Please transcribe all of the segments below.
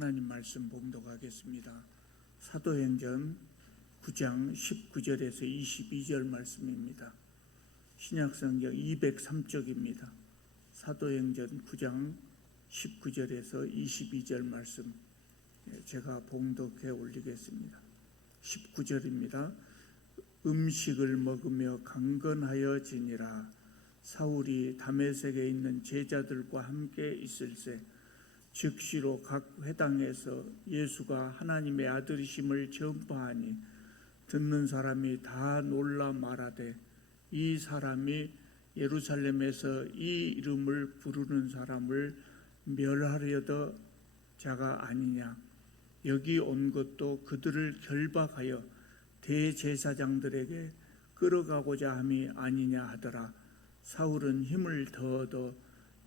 하나님 말씀 봉독하겠습니다. 사도행전 9장 19절에서 22절 말씀입니다. 신약성경 203쪽입니다. 사도행전 9장 19절에서 22절 말씀 제가 봉독해 올리겠습니다. 19절입니다. 음식을 먹으며 강건하여 지니라. 사울이 다메섹에 있는 제자들과 함께 있을새 즉시로 각 회당에서 예수가 하나님의 아들이심을 전파하니 듣는 사람이 다 놀라 말하되 이 사람이 예루살렘에서 이 이름을 부르는 사람을 멸하려던 자가 아니냐. 여기 온 것도 그들을 결박하여 대제사장들에게 끌어가고자 함이 아니냐 하더라. 사울은 힘을 더 얻어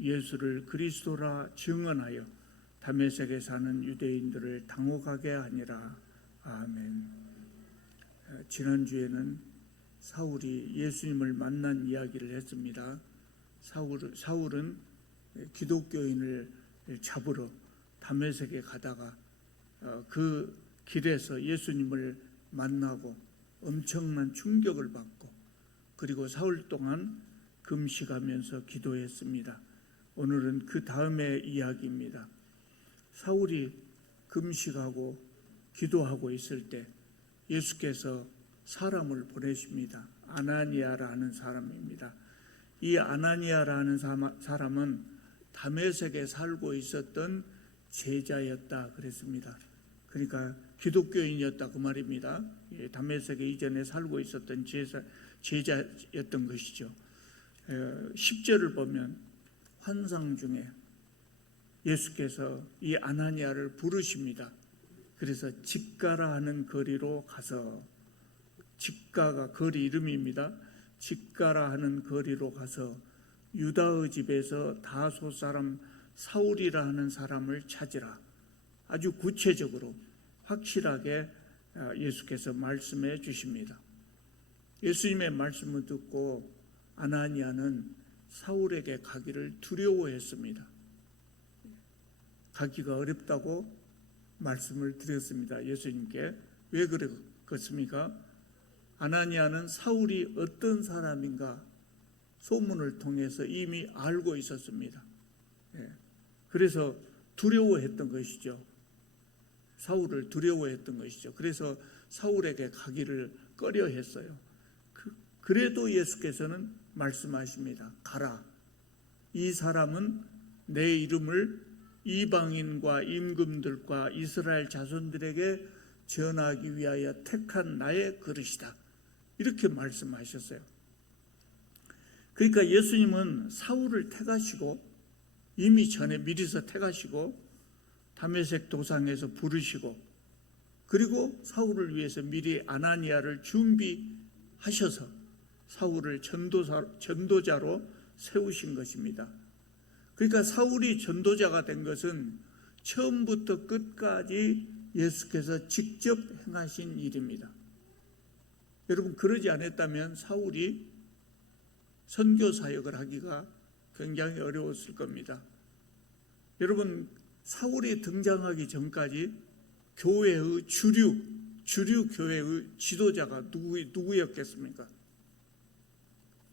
예수를 그리스도라 증언하여 다메섹에 사는 유대인들을 당혹하게 하니라. 아멘. 지난주에는 사울이 예수님을 만난 이야기를 했습니다. 사울은 기독교인을 잡으러 다메섹에 가다가 그 길에서 예수님을 만나고 엄청난 충격을 받고 그리고 사흘 동안 금식하면서 기도했습니다. 오늘은 그 다음의 이야기입니다. 사울이 금식하고 기도하고 있을 때 예수께서 사람을 보내십니다. 아나니아라는 사람입니다. 이 아나니아라는 사람은 다메섹에 살고 있었던 제자였다 그랬습니다. 그러니까 기독교인이었다 그 말입니다. 다메섹에 이전에 살고 있었던 제자였던 것이죠. 10절을 보면 환상 중에 예수께서 이 아나니아를 부르십니다. 그래서 집가라 하는 거리로 가서, 집가가 거리 이름입니다. 집가라 하는 거리로 가서 유다의 집에서 다소 사람 사울이라 하는 사람을 찾으라. 아주 구체적으로 확실하게 예수께서 말씀해 주십니다. 예수님의 말씀을 듣고 아나니아는 사울에게 가기를 두려워했습니다. 가기가 어렵다고 말씀을 드렸습니다. 예수님께. 왜 그렇습니까? 아나니아는 사울이 어떤 사람인가 소문을 통해서 이미 알고 있었습니다. 그래서 두려워했던 것이죠. 사울을 두려워했던 것이죠. 그래서 사울에게 가기를 꺼려했어요. 그래도 예수께서는 말씀하십니다. 가라. 이 사람은 내 이름을 이방인과 임금들과 이스라엘 자손들에게 전하기 위하여 택한 나의 그릇이다. 이렇게 말씀하셨어요. 그러니까 예수님은 사울을 택하시고 이미 전에 미리서 택하시고 다메섹 도상에서 부르시고 그리고 사울을 위해서 미리 아나니아를 준비하셔서 사울을 전도자로 세우신 것입니다. 그러니까 사울이 전도자가 된 것은 처음부터 끝까지 예수께서 직접 행하신 일입니다. 여러분, 그러지 않았다면 사울이 선교 사역을 하기가 굉장히 어려웠을 겁니다. 여러분, 사울이 등장하기 전까지 교회의 주류 교회의 지도자가 누구였겠습니까?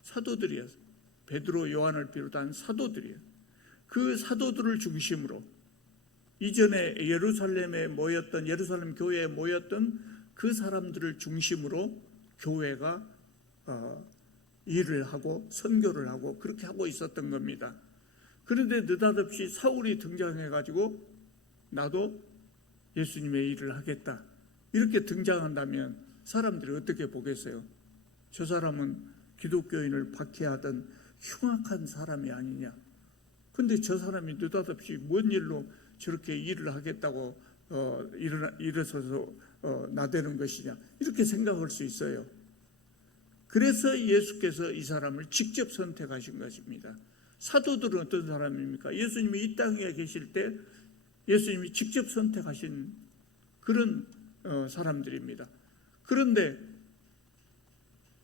사도들이었어요. 베드로, 요한을 비롯한 사도들이에요. 그 사도들을 중심으로 이전에 예루살em 교회에 모였던 그 사람들을 중심으로 교회가 일을 하고 선교를 하고 그렇게 하고 있었던 겁니다. 그런데 느닷없이 사울이 등장해가지고 나도 예수님의 일을 하겠다 이렇게 등장한다면 사람들이 어떻게 보겠어요? 저 사람은 기독교인을 박해하던 흉악한 사람이 아니냐. 근데 저 사람이 느닷없이 뭔 일로 저렇게 일을 하겠다고 일어서서 나대는 것이냐 이렇게 생각할 수 있어요. 그래서 예수께서 이 사람을 직접 선택하신 것입니다. 사도들은 어떤 사람입니까? 예수님이 이 땅에 계실 때 예수님이 직접 선택하신 그런 사람들입니다. 그런데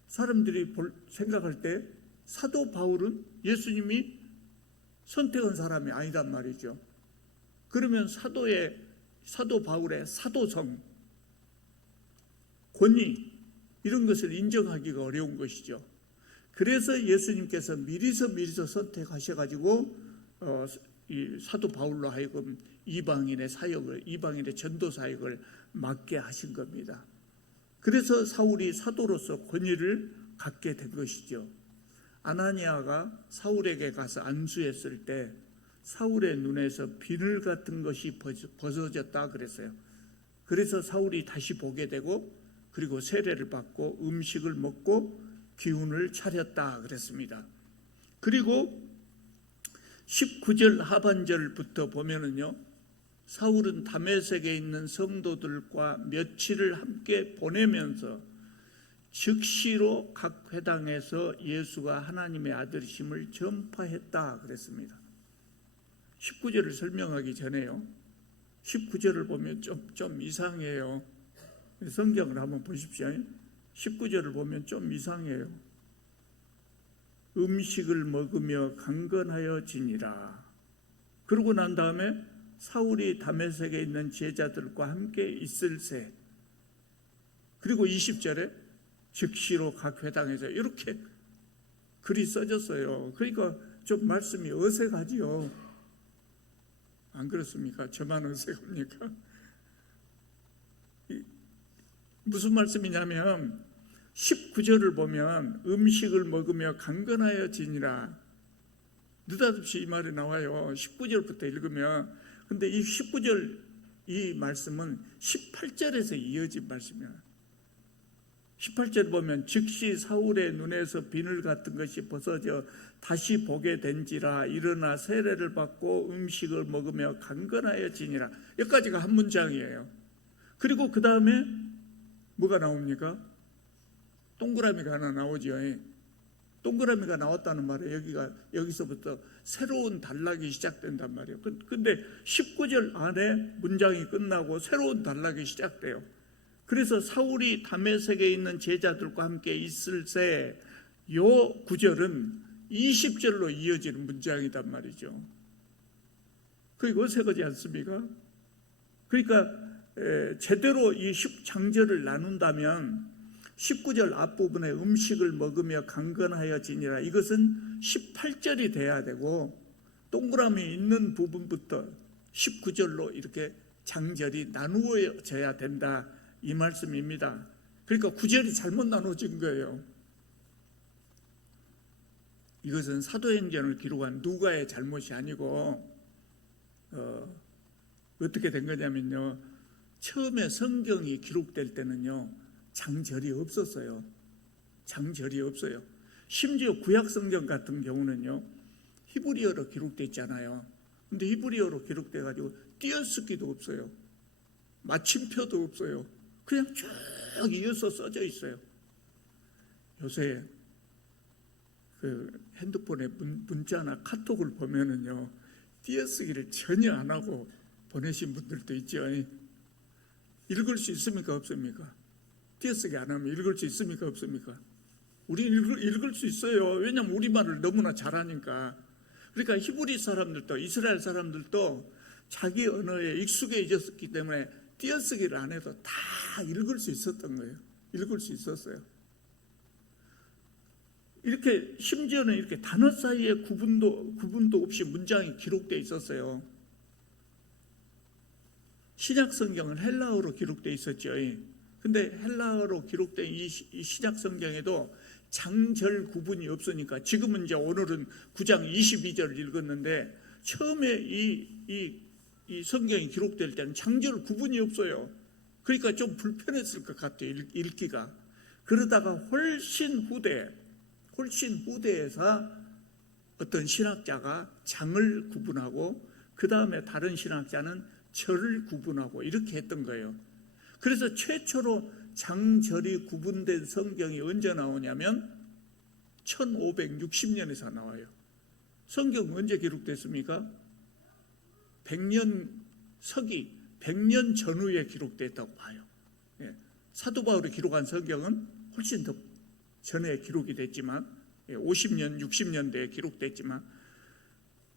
사람들이 생각할 때 사도 바울은 예수님이 선택한 사람이 아니단 말이죠. 그러면 사도의 사도 바울의 사도성, 권위 이런 것을 인정하기가 어려운 것이죠. 그래서 예수님께서 미리서 선택하셔가지고 이 사도 바울로 하여금 이방인의 사역을, 이방인의 전도 사역을 맡게 하신 겁니다. 그래서 사울이 사도로서 권위를 갖게 된 것이죠. 아나니아가 사울에게 가서 안수했을 때 사울의 눈에서 비늘 같은 것이 벗어졌다 그랬어요. 그래서 사울이 다시 보게 되고 그리고 세례를 받고 음식을 먹고 기운을 차렸다 그랬습니다. 그리고 19절 하반절부터 보면은요, 사울은 다메섹에 있는 성도들과 며칠을 함께 보내면서 즉시로 각 회당에서 예수가 하나님의 아들이심을 전파했다 그랬습니다. 19절을 설명하기 전에요, 19절을 보면 좀 이상해요. 성경을 한번 보십시오. 19절을 보면 좀 이상해요. 음식을 먹으며 강건하여 지니라. 그러고 난 다음에 사울이 다메섹에 있는 제자들과 함께 있을새. 그리고 20절에 즉시로 각 회당에서 이렇게 글이 써졌어요. 그러니까 좀 말씀이 어색하지요. 안 그렇습니까? 저만 어색합니까? 무슨 말씀이냐면 19절을 보면 음식을 먹으며 강건하여 지니라. 느닷없이 이 말이 나와요. 19절부터 읽으면. 근데 이 19절 이 말씀은 18절에서 이어진 말씀이에요. 18절 보면 즉시 사울의 눈에서 비늘 같은 것이 벗어져 다시 보게 된지라. 일어나 세례를 받고 음식을 먹으며 강건하여 지니라. 여기까지가 한 문장이에요. 그리고 그 다음에 뭐가 나옵니까? 동그라미가 하나 나오죠. 동그라미가 나왔다는 말은 여기서부터 새로운 단락이 시작된단 말이에요. 근데 19절 안에 문장이 끝나고 새로운 단락이 시작돼요. 그래서 사울이 다메섹에 있는 제자들과 함께 있을새, 요 구절은 20절로 이어지는 문장이단 말이죠. 그게 어색하지 않습니까? 그러니까 제대로 이 장절을 나눈다면 19절 앞부분에 음식을 먹으며 강건하여 지니라, 이것은 18절이 돼야 되고 동그라미 있는 부분부터 19절로 이렇게 장절이 나누어져야 된다, 이 말씀입니다. 그러니까 9절이 잘못 나눠진 거예요. 이것은 사도행전을 기록한 누가의 잘못이 아니고 어떻게 된 거냐면요, 처음에 성경이 기록될 때는요 장절이 없었어요. 장절이 없어요. 심지어 구약 성경 같은 경우는요 히브리어로 기록되어 있잖아요. 근데 히브리어로 기록돼 가지고 띄어쓰기도 없어요. 마침표도 없어요. 그냥 쭉 이어서 써져 있어요. 요새 그 핸드폰에 문자나 카톡을 보면은요 띄어쓰기를 전혀 안 하고 보내신 분들도 있죠. 읽을 수 있습니까? 없습니까? 띄어쓰기 안 하면 읽을 수 있습니까? 없습니까? 우리는 읽을 수 있어요. 왜냐하면 우리말을 너무나 잘하니까. 그러니까 히브리 사람들도 이스라엘 사람들도 자기 언어에 익숙해졌기 때문에 띄어쓰기를 안 해도 다 읽을 수 있었던 거예요. 읽을 수 있었어요. 이렇게 심지어는 이렇게 단어 사이에 구분도 없이 문장이 기록되어 있었어요. 신약 성경은 헬라어로 기록되어 있었죠. 근데 헬라어로 기록된 이 신약 성경에도 장절 구분이 없으니까, 지금은 이제 오늘은 9장 22절을 읽었는데 처음에 이 성경이 기록될 때는 장절 구분이 없어요. 그러니까 좀 불편했을 것 같아요, 읽기가. 그러다가 훨씬 후대에서 어떤 신학자가 장을 구분하고 그 다음에 다른 신학자는 절을 구분하고 이렇게 했던 거예요. 그래서 최초로 장절이 구분된 성경이 언제 나오냐면 1560년에서 나와요. 성경은 언제 기록됐습니까? 100년 서기 100년 전후에 기록됐다고 봐요. 사도 바울이 기록한 성경은 훨씬 더 전에 기록이 됐지만 50년 60년대에 기록됐지만,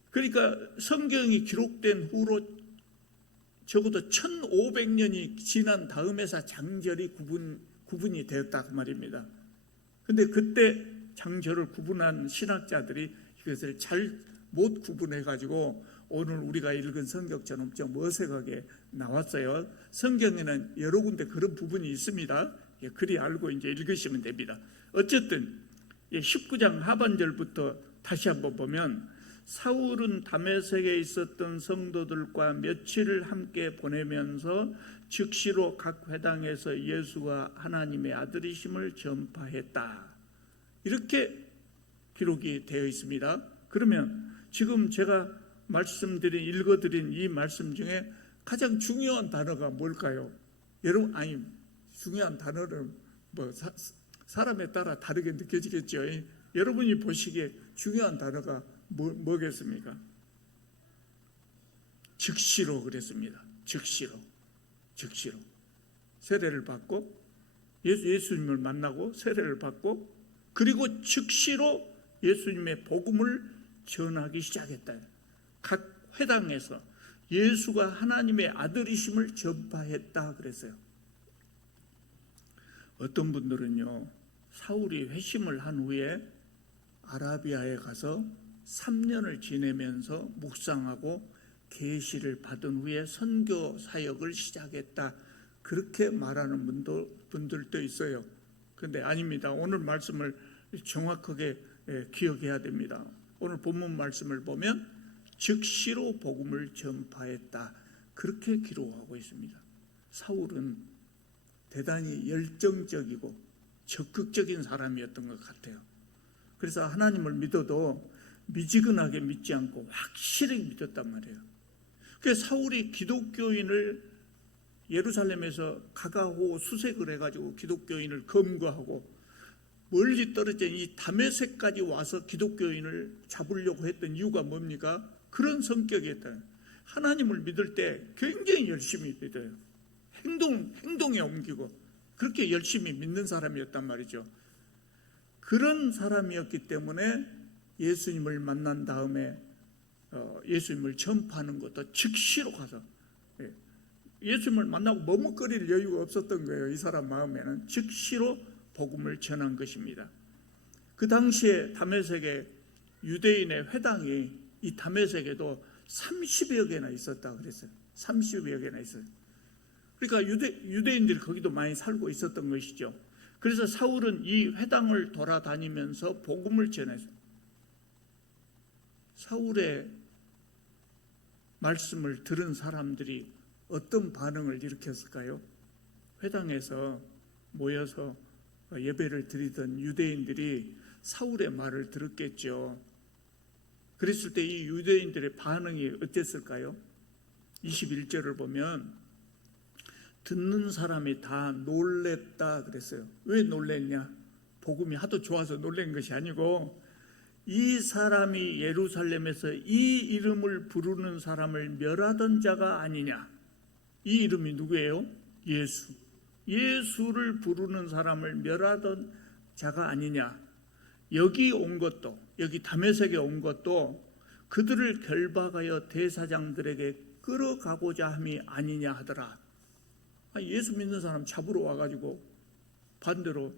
그러니까 성경이 기록된 후로 적어도 1500년이 지난 다음에서 장절이 구분이 되었다 그 말입니다. 근데 그때 장절을 구분한 신학자들이 이것을 잘 못 구분해 가지고 오늘 우리가 읽은 성경처럼 좀 어색하게 나왔어요. 성경에는 여러 군데 그런 부분이 있습니다. 그리 알고 이제 읽으시면 됩니다. 어쨌든 19장 하반절부터 다시 한번 보면, 사울은 다메섹에 있었던 성도들과 며칠을 함께 보내면서 즉시로 각 회당에서 예수가 하나님의 아들이심을 전파했다. 이렇게 기록이 되어 있습니다. 그러면 지금 제가 읽어드린 이 말씀 중에 가장 중요한 단어가 뭘까요? 여러분, 중요한 단어는 사람에 따라 다르게 느껴지겠죠. 여러분이 보시기에 중요한 단어가 뭐겠습니까? 즉시로 그랬습니다. 즉시로. 세례를 받고 예수님을 만나고 세례를 받고, 그리고 즉시로 예수님의 복음을 전하기 시작했다. 각 회당에서 예수가 하나님의 아들이심을 전파했다 그랬어요. 어떤 분들은요, 사울이 회심을 한 후에 아라비아에 가서 3년을 지내면서 묵상하고 계시를 받은 후에 선교 사역을 시작했다, 그렇게 말하는 분들도 있어요. 그런데 아닙니다. 오늘 말씀을 정확하게 기억해야 됩니다. 오늘 본문 말씀을 보면 즉시로 복음을 전파했다, 그렇게 기록하고 있습니다. 사울은 대단히 열정적이고 적극적인 사람이었던 것 같아요. 그래서 하나님을 믿어도 미지근하게 믿지 않고 확실히 믿었단 말이에요. 그래서 사울이 기독교인을 예루살렘에서 가가호 수색을 해가지고 기독교인을 검거하고 멀리 떨어진 이 다메섹까지 와서 기독교인을 잡으려고 했던 이유가 뭡니까? 그런 성격이었다. 하나님을 믿을 때 굉장히 열심히 믿어요. 행동에 옮기고 그렇게 열심히 믿는 사람이었단 말이죠. 그런 사람이었기 때문에 예수님을 만난 다음에 예수님을 전파하는 것도 즉시로 가서, 예수님을 만나고 머뭇거릴 여유가 없었던 거예요. 이 사람 마음에는 즉시로 복음을 전한 것입니다. 그 당시에 다메섹에 유대인의 회당이 이 다메섹에도 30여 개나 있었다 그랬어요. 30여 개나 있어요. 그러니까 유대인들이 거기도 많이 살고 있었던 것이죠. 그래서 사울은 이 회당을 돌아다니면서 복음을 전했어요. 사울의 말씀을 들은 사람들이 어떤 반응을 일으켰을까요? 회당에서 모여서 예배를 드리던 유대인들이 사울의 말을 들었겠죠. 그랬을 때 이 유대인들의 반응이 어땠을까요? 21절을 보면 듣는 사람이 다 놀랬다 그랬어요. 왜 놀랬냐? 복음이 하도 좋아서 놀란 것이 아니고, 이 사람이 예루살렘에서 이 이름을 부르는 사람을 멸하던 자가 아니냐. 이 이름이 누구예요? 예수. 예수를 부르는 사람을 멸하던 자가 아니냐. 여기 온 것도, 여기 다메섹에 온 것도 그들을 결박하여 대사장들에게 끌어가고자 함이 아니냐 하더라. 예수 믿는 사람 잡으러 와가지고 반대로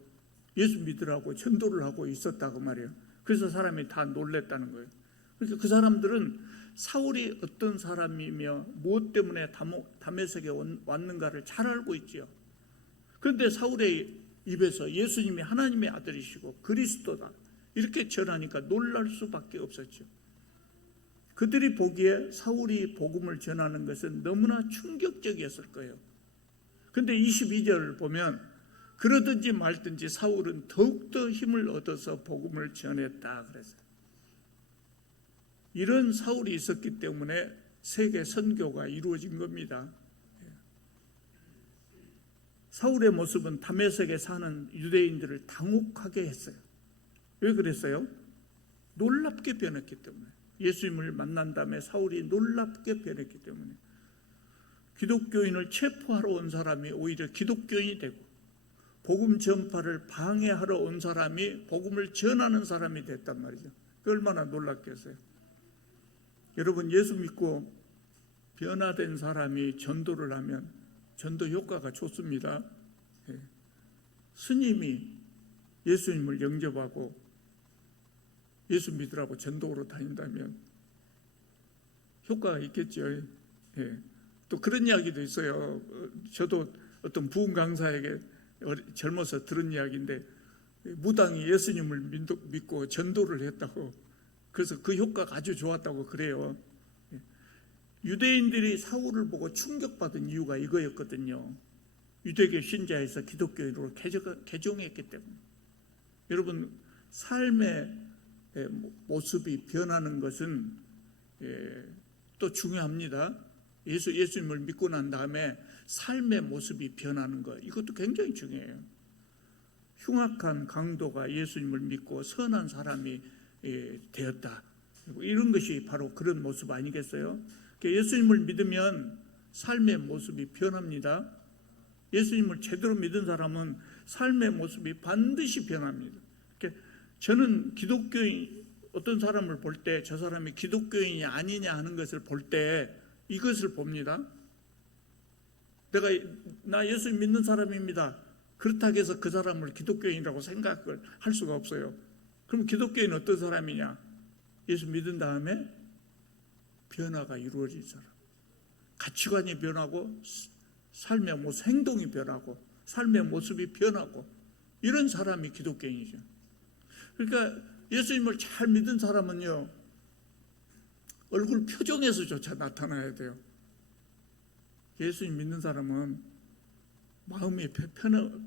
예수 믿으라고 전도를 하고 있었다고 말이에요. 그래서 사람이 다 놀랬다는 거예요. 그러니까 그 사람들은 사울이 어떤 사람이며 무엇 때문에 다메섹에 왔는가를 잘 알고 있죠. 그런데 사울의 입에서 예수님이 하나님의 아들이시고 그리스도다 이렇게 전하니까 놀랄 수밖에 없었죠. 그들이 보기에 사울이 복음을 전하는 것은 너무나 충격적이었을 거예요. 그런데 22절을 보면 그러든지 말든지 사울은 더욱더 힘을 얻어서 복음을 전했다 그랬어요. 이런 사울이 있었기 때문에 세계 선교가 이루어진 겁니다. 사울의 모습은 다메섹에 사는 유대인들을 당혹하게 했어요. 왜 그랬어요? 놀랍게 변했기 때문에. 예수님을 만난 다음에 사울이 놀랍게 변했기 때문에. 기독교인을 체포하러 온 사람이 오히려 기독교인이 되고, 복음 전파를 방해하러 온 사람이 복음을 전하는 사람이 됐단 말이죠. 얼마나 놀랍겠어요. 여러분, 예수 믿고 변화된 사람이 전도를 하면 전도 효과가 좋습니다. 스님이 예수님을 영접하고 예수 믿으라고 전도로 다닌다면 효과가 있겠죠. 또 그런 이야기도 있어요. 저도 어떤 부흥 강사에게 젊어서 들은 이야기인데, 무당이 예수님을 믿고 전도를 했다고, 그래서 그 효과가 아주 좋았다고 그래요. 유대인들이 사울을 보고 충격받은 이유가 이거였거든요. 유대교 신자에서 기독교인으로 개종했기 때문에. 여러분, 삶의 모습이 변하는 것은 또 중요합니다. 예수님을 믿고 난 다음에 삶의 모습이 변하는 것, 이것도 굉장히 중요해요. 흉악한 강도가 예수님을 믿고 선한 사람이 되었다. 이런 것이 바로 그런 모습 아니겠어요? 예수님을 믿으면 삶의 모습이 변합니다. 예수님을 제대로 믿은 사람은 삶의 모습이 반드시 변합니다. 저는 기독교인, 어떤 사람을 볼 때 저 사람이 기독교인이 아니냐 하는 것을 볼 때 이것을 봅니다. 나 예수 믿는 사람입니다. 그렇다고 해서 그 사람을 기독교인이라고 생각을 할 수가 없어요. 그럼 기독교인은 어떤 사람이냐? 예수 믿은 다음에 변화가 이루어진 사람. 가치관이 변하고 삶의 모습, 행동이 변하고 삶의 모습이 변하고, 이런 사람이 기독교인이죠. 그러니까 예수님을 잘 믿은 사람은요, 얼굴 표정에서조차 나타나야 돼요. 예수님 믿는 사람은 마음이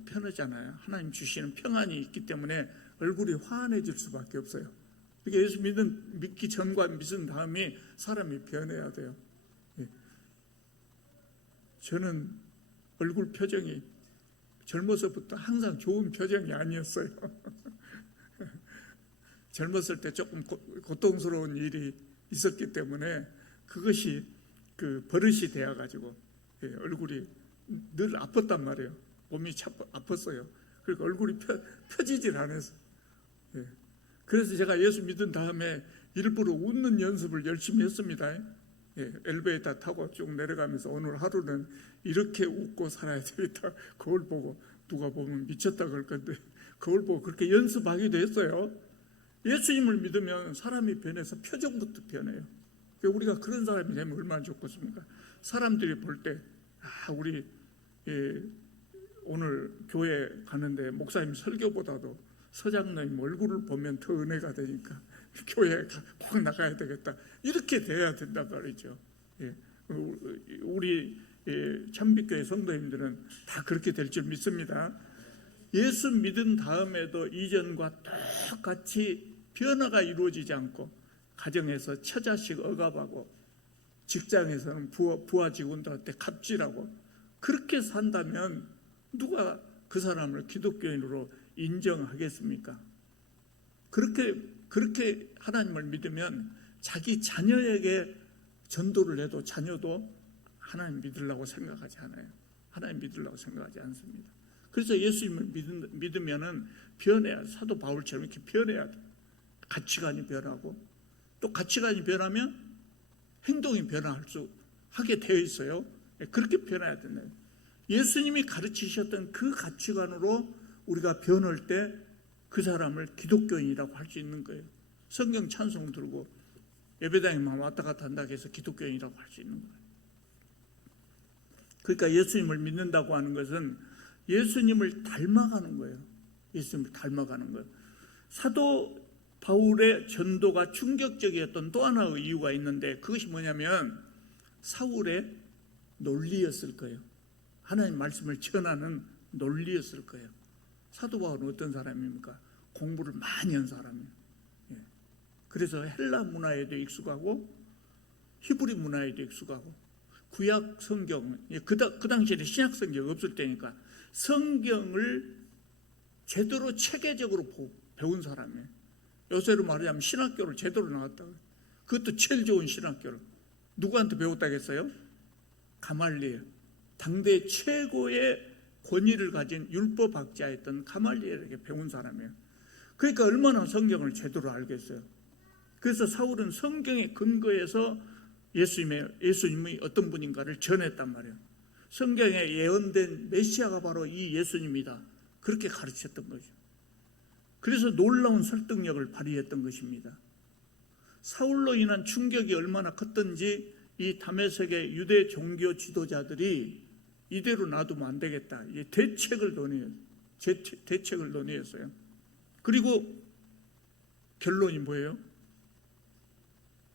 편하잖아요. 하나님 주시는 평안이 있기 때문에 얼굴이 환해질 수밖에 없어요. 그러니까 예수 믿기 전과 믿은 다음에 사람이 변해야 돼요. 저는 얼굴 표정이 젊어서부터 항상 좋은 표정이 아니었어요. 젊었을 때 조금 고통스러운 일이 있었기 때문에 그것이 그 버릇이 되어가지고 얼굴이 늘 아팠단 말이에요. 몸이 아팠어요. 그러니까 얼굴이 펴지질 않았어요. 그래서 제가 예수 믿은 다음에 일부러 웃는 연습을 열심히 했습니다. 엘리베이터 타고 쭉 내려가면서 오늘 하루는 이렇게 웃고 살아야 되겠다. 거울 보고 누가 보면 미쳤다 그럴 건데 거울 보고 그렇게 연습하기도 했어요. 예수님을 믿으면 사람이 변해서 표정부터 변해요. 우리가 그런 사람이 되면 얼마나 좋겠습니까? 사람들이 볼 때 우리 오늘 교회 가는데 목사님 설교보다도 서장님 얼굴을 보면 더 은혜가 되니까 교회에 꼭 나가야 되겠다, 이렇게 돼야 된단 말이죠. 우리 참빛교회 성도님들은 다 그렇게 될 줄 믿습니다. 예수 믿은 다음에도 이전과 똑같이 변화가 이루어지지 않고, 가정에서 처자식 억압하고, 직장에서는 부하 직원들한테 갑질하고, 그렇게 산다면 누가 그 사람을 기독교인으로 인정하겠습니까? 그렇게 하나님을 믿으면 자기 자녀에게 전도를 해도 자녀도 하나님 믿으려고 생각하지 않아요. 하나님 믿으려고 생각하지 않습니다. 그래서 예수님을 믿으면은 변해야, 사도 바울처럼 이렇게 변해야 돼. 가치관이 변하고, 또 가치관이 변하면 행동이 하게 되어 있어요. 그렇게 변해야 된다. 예수님이 가르치셨던 그 가치관으로 우리가 변할 때 그 사람을 기독교인이라고 할 수 있는 거예요. 성경 찬송 들고 예배당에만 왔다 갔다 한다고 해서 기독교인이라고 할 수 있는 거예요. 그러니까 예수님을 믿는다고 하는 것은 예수님을 닮아가는 거예요. 예수님을 닮아가는 거예요. 사도 바울의 전도가 충격적이었던 또 하나의 이유가 있는데, 그것이 뭐냐면 사울의 논리였을 거예요. 하나님 말씀을 전하는 논리였을 거예요. 사도 바울은 어떤 사람입니까? 공부를 많이 한 사람이에요. 그래서 헬라 문화에도 익숙하고 히브리 문화에도 익숙하고, 구약 성경, 그 당시에는 신약 성경 없을 때니까 성경을 제대로 체계적으로 배운 사람이에요. 요새로 말하자면 신학교를 제대로 나왔다고. 그것도 제일 좋은 신학교를 누구한테 배웠다겠어요? 가말리엘. 당대 최고의 권위를 가진 율법학자였던 가말리엘에게 배운 사람이에요. 그러니까 얼마나 성경을 제대로 알겠어요. 그래서 사울은 성경에 근거해서 예수님이 어떤 분인가를 전했단 말이에요. 성경에 예언된 메시아가 바로 이 예수님이다. 그렇게 가르쳤던 거죠. 그래서 놀라운 설득력을 발휘했던 것입니다. 사울로 인한 충격이 얼마나 컸던지 이 다메섹의 유대 종교 지도자들이 이대로 놔두면 안 되겠다. 대책을 논의했어요. 그리고 결론이 뭐예요?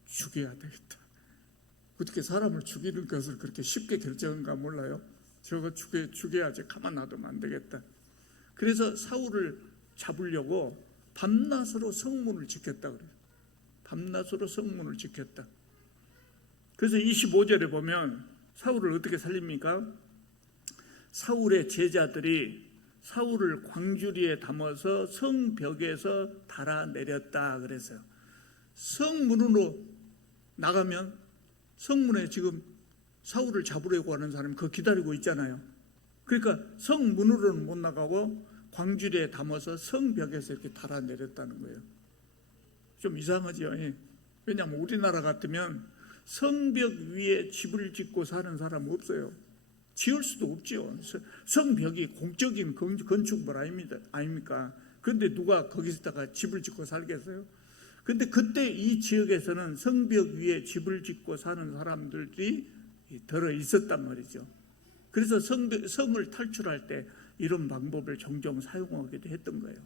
죽여야 되겠다. 어떻게 사람을 죽이는 것을 그렇게 쉽게 결정한가 몰라요. 저거 죽여야지. 가만 놔두면 안 되겠다. 그래서 사울을 잡으려고 밤낮으로 성문을 지켰다 그래요. 밤낮으로 성문을 지켰다. 그래서 25절에 보면 사울을 어떻게 살립니까? 사울의 제자들이 사울을 광주리에 담아서 성벽에서 달아내렸다 그랬어요. 성문으로 나가면 성문에 지금 사울을 잡으려고 하는 사람이 그거 기다리고 있잖아요. 그러니까 성문으로는 못 나가고 광주리에 담아서 성벽에서 이렇게 달아내렸다는 거예요. 좀 이상하죠. 왜냐하면 우리나라 같으면 성벽 위에 집을 짓고 사는 사람 없어요. 지을 수도 없죠. 성벽이 공적인 건축물 아닙니까? 그런데 누가 거기서다가 집을 짓고 살겠어요? 근데 그때 이 지역에서는 성벽 위에 집을 짓고 사는 사람들이 들어 있었단 말이죠. 그래서 성을 탈출할 때 이런 방법을 종종 사용하기도 했던 거예요.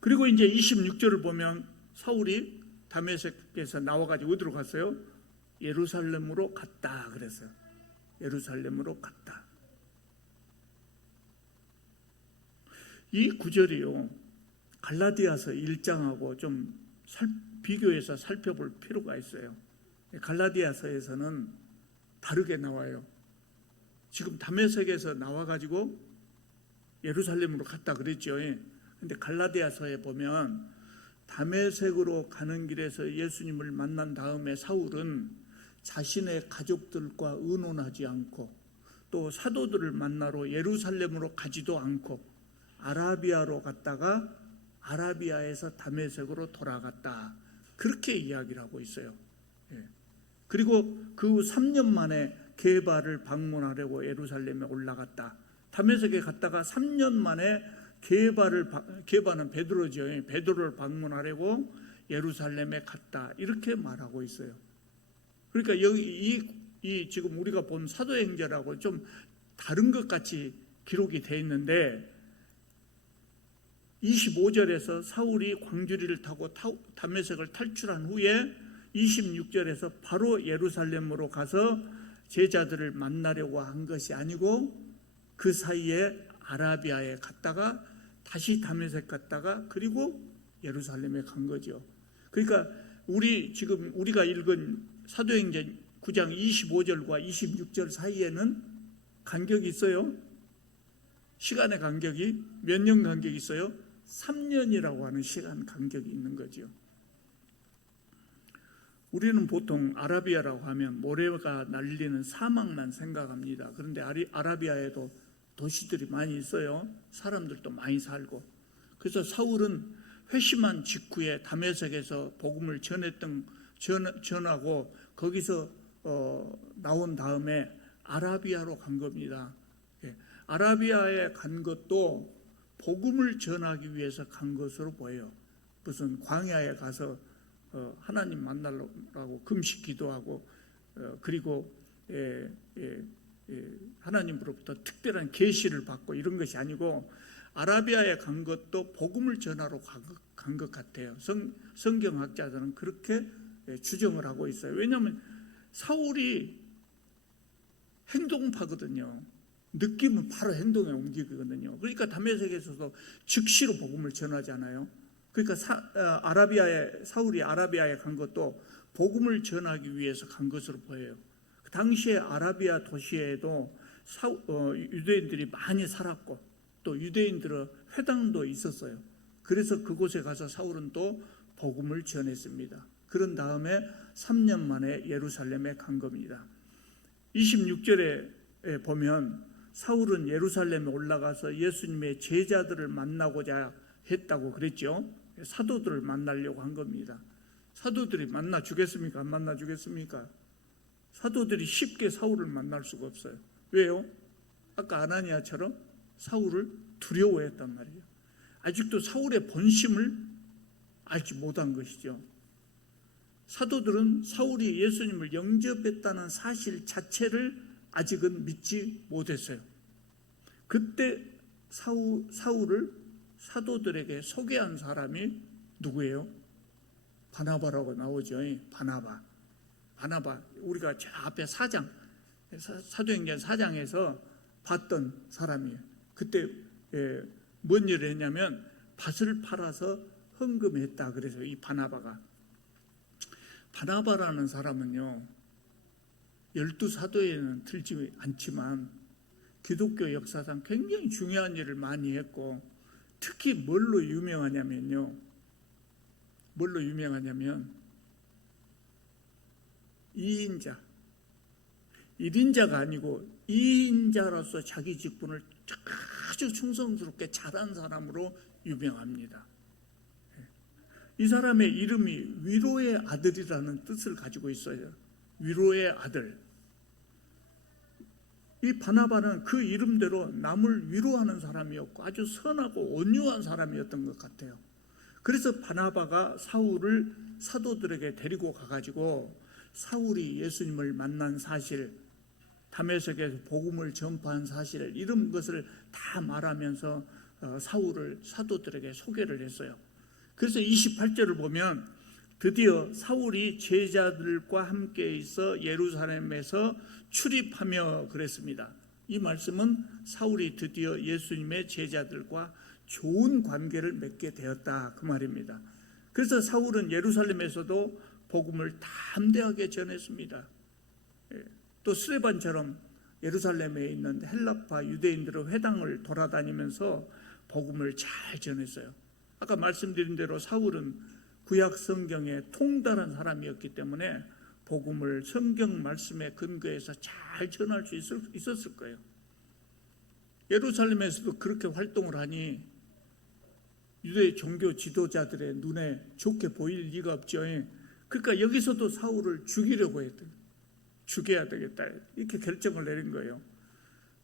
그리고 이제 26절을 보면 사울이 다메섹에서 나와가지고 어디로 갔어요? 예루살렘으로 갔다 그랬어요. 예루살렘으로 갔다. 이 구절이요, 갈라디아서 1장하고 좀 비교해서 살펴볼 필요가 있어요. 갈라디아서에서는 다르게 나와요. 지금 다메섹에서 나와가지고 예루살렘으로 갔다 그랬죠. 근데 갈라디아서에 보면 다메섹으로 가는 길에서 예수님을 만난 다음에 사울은 자신의 가족들과 의논하지 않고 또 사도들을 만나러 예루살렘으로 가지도 않고 아라비아로 갔다가 아라비아에서 다메섹으로 돌아갔다. 그렇게 이야기를 하고 있어요. 그리고 그 후 3년 만에 게바를 방문하려고 예루살렘에 올라갔다. 다메섹에 갔다가 3년 만에 게바는 베드로죠. 베드로를 방문하려고 예루살렘에 갔다. 이렇게 말하고 있어요. 그러니까 여기 이 지금 우리가 본 사도행전하고 좀 다른 것 같이 기록이 돼 있는데 25절에서 사울이 광주리를 타고 다메섹을 탈출한 후에 26절에서 바로 예루살렘으로 가서 제자들을 만나려고 한 것이 아니고 그 사이에 아라비아에 갔다가 다시 다메섹 갔다가 그리고 예루살렘에 간 거죠. 그러니까 우리가 읽은 사도행전 9장 25절과 26절 사이에는 간격이 있어요. 시간의 간격이 몇 년 간격이 있어요? 3년이라고 하는 시간 간격이 있는 거죠. 우리는 보통 아라비아라고 하면 모래가 날리는 사막만 생각합니다. 그런데 아라비아에도 도시들이 많이 있어요. 사람들도 많이 살고. 그래서 사울은 회심한 직후에 다메섹에서 복음을 전하고 거기서 나온 다음에 아라비아로 간 겁니다. 아라비아에 간 것도 복음을 전하기 위해서 간 것으로 보여요. 무슨 광야에 가서 하나님 만나려고 금식 기도하고 그리고 하나님으로부터 특별한 계시를 받고 이런 것이 아니고 아라비아에 간 것도 복음을 전하러 간 것 같아요. 성경학자들은 그렇게 추정을 하고 있어요. 왜냐하면 사울이 행동파거든요. 느낌은 바로 행동에 옮기거든요. 그러니까 다메섹에서도 즉시로 복음을 전하잖아요. 그러니까 사울이 아라비아에 간 것도 복음을 전하기 위해서 간 것으로 보여요. 당시에 아라비아 도시에도 유대인들이 많이 살았고 또 유대인들의 회당도 있었어요. 그래서 그곳에 가서 사울은 또 복음을 전했습니다. 그런 다음에 3년 만에 예루살렘에 간 겁니다. 26절에 보면 사울은 예루살렘에 올라가서 예수님의 제자들을 만나고자 했다고 그랬죠. 사도들을 만나려고 한 겁니다. 사도들이 만나 주겠습니까? 안 만나 주겠습니까? 사도들이 쉽게 사울을 만날 수가 없어요. 왜요? 아까 아나니아처럼 사울을 두려워했단 말이에요. 아직도 사울의 본심을 알지 못한 것이죠. 사도들은 사울이 예수님을 영접했다는 사실 자체를 아직은 믿지 못했어요. 그때 사울을 사도들에게 소개한 사람이 누구예요? 바나바라고 나오죠. 바나바. 우리가 저 앞에 4장, 사도행전 4장에서 봤던 사람이에요. 그때 뭔 일을 했냐면 밭을 팔아서 헌금했다. 그래서 이 바나바라는 사람은요, 12사도에는 들지 않지만 기독교 역사상 굉장히 중요한 일을 많이 했고, 특히 뭘로 유명하냐면 2인자, 1인자가 아니고 2인자로서 자기 직분을 아주 충성스럽게 잘한 사람으로 유명합니다. 이 사람의 이름이 위로의 아들이라는 뜻을 가지고 있어요. 위로의 아들. 이 바나바는 그 이름대로 남을 위로하는 사람이었고 아주 선하고 온유한 사람이었던 것 같아요. 그래서 바나바가 사울을 사도들에게 데리고 가가지고 사울이 예수님을 만난 사실, 다메섹에서 복음을 전파한 사실, 이런 것을 다 말하면서 사울을 사도들에게 소개를 했어요. 그래서 28절을 보면 드디어 사울이 제자들과 함께 있어 예루살렘에서 출입하며 그랬습니다. 이 말씀은 사울이 드디어 예수님의 제자들과 좋은 관계를 맺게 되었다, 그 말입니다. 그래서 사울은 예루살렘에서도 복음을 담대하게 전했습니다. 또 스데반처럼 예루살렘에 있는 헬라파 유대인들의 회당을 돌아다니면서 복음을 잘 전했어요. 아까 말씀드린 대로 사울은 구약 성경에 통달한 사람이었기 때문에 복음을 성경 말씀에 근거해서 잘 전할 수 있었을 거예요. 예루살렘에서도 그렇게 활동을 하니 유대 종교 지도자들의 눈에 좋게 보일 리가 없죠. 그러니까 여기서도 사울을 죽이려고 했던, 죽여야 되겠다, 이렇게 결정을 내린 거예요.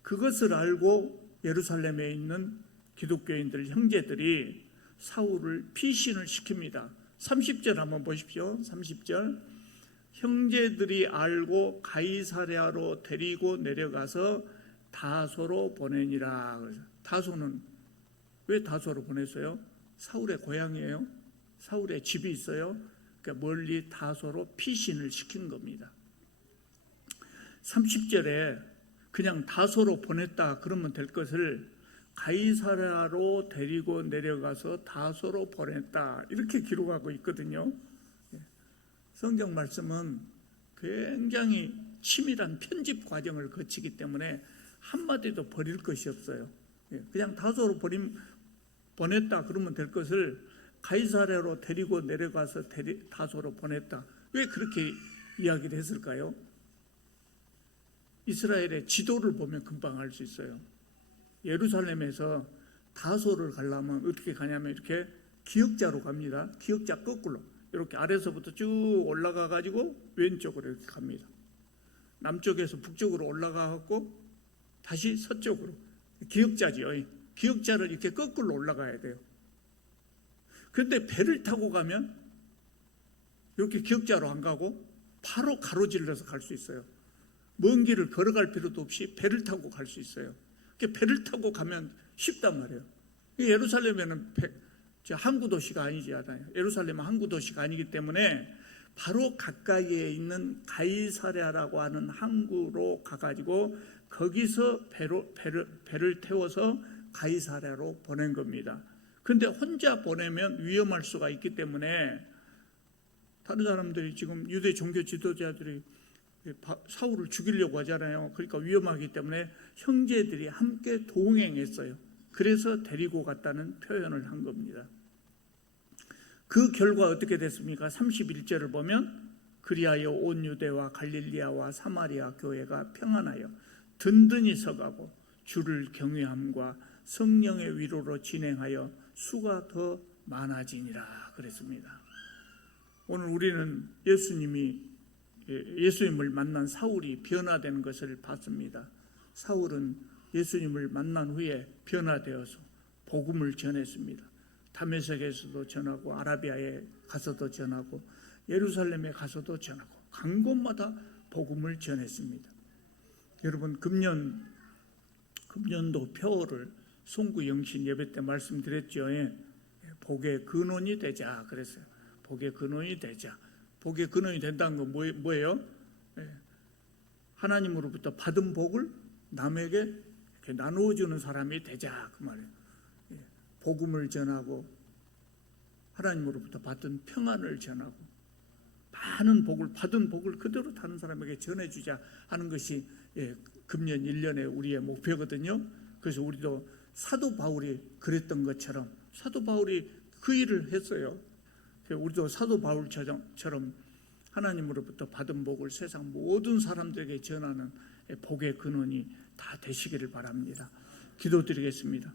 그것을 알고 예루살렘에 있는 기독교인들, 형제들이 사울을 피신을 시킵니다. 30절 한번 보십시오. 30절. 형제들이 알고 가이사랴로 데리고 내려가서 다소로 보내니라. 다소는 왜 다소로 보냈어요? 사울의 고향이에요. 사울의 집이 있어요. 그러니까 멀리 다소로 피신을 시킨 겁니다. 30절에 그냥 다소로 보냈다 그러면 될 것을 가이사랴로 데리고 내려가서 다소로 보냈다, 이렇게 기록하고 있거든요. 성경 말씀은 굉장히 치밀한 편집 과정을 거치기 때문에 한마디도 버릴 것이 없어요. 그냥 다소로 보냈다 그러면 될 것을 가이사랴로 데리고 내려가서 다소로 보냈다. 왜 그렇게 이야기를 했을까요? 이스라엘의 지도를 보면 금방 알 수 있어요. 예루살렘에서 다소를 가려면 어떻게 가냐면 이렇게 기역자로 갑니다. 기역자 거꾸로 이렇게 아래서부터 쭉 올라가 가지고 왼쪽으로 이렇게 갑니다. 남쪽에서 북쪽으로 올라가고 다시 서쪽으로, 기역자지요. 기역자를 이렇게 거꾸로 올라가야 돼요. 그런데 배를 타고 가면 이렇게 기역자로 안 가고 바로 가로질러서 갈 수 있어요. 먼 길을 걸어갈 필요도 없이 배를 타고 갈 수 있어요. 배를 타고 가면 쉽단 말이에요. 예루살렘에는 항구 도시가 아니잖아요. 예루살렘은 항구 도시가 아니기 때문에 바로 가까이에 있는 가이사랴라고 하는 항구로 가가지고 거기서 배를 태워서 가이사랴로 보낸 겁니다. 그런데 혼자 보내면 위험할 수가 있기 때문에 다른 사람들이, 지금 유대 종교 지도자들이 사울을 죽이려고 하잖아요. 그러니까 위험하기 때문에 형제들이 함께 동행했어요. 그래서 데리고 갔다는 표현을 한 겁니다. 그 결과 어떻게 됐습니까? 31절을 보면 그리하여 온 유대와 갈릴리아와 사마리아 교회가 평안하여 든든히 서가고 주를 경외함과 성령의 위로로 진행하여 수가 더 많아지니라 그랬습니다. 오늘 우리는 예수님이 예수님을 만난 사울이 변화된 것을 봤습니다. 사울은 예수님을 만난 후에 변화되어서 복음을 전했습니다. 다메섹에서도 전하고 아라비아에 가서도 전하고 예루살렘에 가서도 전하고 간 곳마다 복음을 전했습니다. 여러분 금년도 표어를 송구 영신 예배 때 말씀드렸죠. 복의 근원이 되자 그랬어요. 복의 근원이 되자. 복의 근원이 된다는 건 뭐예요? 하나님으로부터 받은 복을 남에게 이렇게 나누어주는 사람이 되자 그 말이에요. 복음을 전하고 하나님으로부터 받은 평안을 전하고 많은 복을 받은 복을 그대로 다른 사람에게 전해주자 하는 것이 금년 1년의 우리의 목표거든요. 그래서 우리도 사도 바울이 그랬던 것처럼 사도 바울이 그 일을 했어요. 우리도 사도 바울처럼 하나님으로부터 받은 복을 세상 모든 사람들에게 전하는 복의 근원이 다 되시기를 바랍니다. 기도드리겠습니다.